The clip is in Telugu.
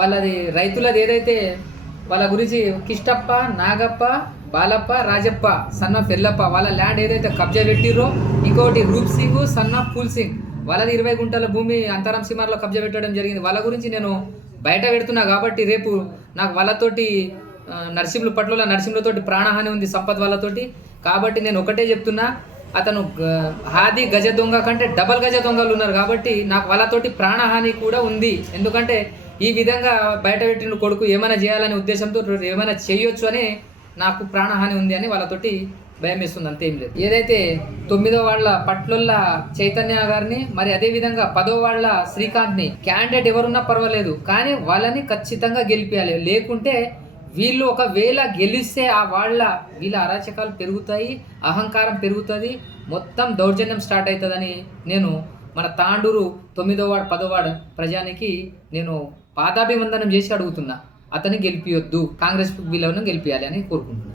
వాళ్ళది రైతులది ఏదైతే వాళ్ళ గురించి కిష్టప్ప, నాగప్ప, బాలప్ప, రాజప్ప, సన్న పెల్లప్ప వాళ్ళ ల్యాండ్ ఏదైతే కబ్జా పెట్టిర్రో, ఇంకోటి రూప్ సింగ్, సన్న ఫూల్ సింగ్ వాళ్ళది 20 గుంటల భూమి అంతరం సిమార్లో కబ్జా పెట్టడం జరిగింది. వాళ్ళ గురించి నేను బయట పెడుతున్నా కాబట్టి రేపు నాకు వాళ్ళతోటి నరసింహులతోటి ప్రాణహాని ఉంది సంపత్ వాళ్ళతోటి. కాబట్టి నేను ఒకటే చెప్తున్నా, అతను హాది గజ దొంగ కంటే డబల్ గజ దొంగలు ఉన్నారు కాబట్టి నాకు వాళ్ళతోటి ప్రాణహాని కూడా ఉంది. ఎందుకంటే ఈ విధంగా బయట పెట్టిన కొడుకు ఏమైనా చేయాలనే ఉద్దేశంతో ఏమైనా చేయొచ్చు అని నాకు ప్రాణహాని ఉంది అని వాళ్ళతోటి భయం వేస్తుంది, అంతేం లేదు. ఏదైతే 9వ వార్డుల పట్లొల్ల చైతన్య గారిని, మరి అదే విధంగా 10వ వార్డుల శ్రీకాంత్ని క్యాండిడేట్ ఎవరున్నా పర్వాలేదు కానీ వాళ్ళని ఖచ్చితంగా గెలిపించాలి. లేకుంటే వీళ్ళు ఒకవేళ గెలిస్తే ఆ వీళ్ళ అరాచకాలు పెరుగుతాయి, అహంకారం పెరుగుతుంది, మొత్తం దౌర్జన్యం స్టార్ట్ అవుతుందని నేను మన తాండూరు 9వ వార్డు 10వ వార్డు ప్రజానికి నేను పాదాభివందనం చేసి అడుగుతున్నా. అతన్ని గెలిపియొద్దు, కాంగ్రెస్ వీళ్ళను గెలిపియాలి అని కోరుకుంటున్నాను.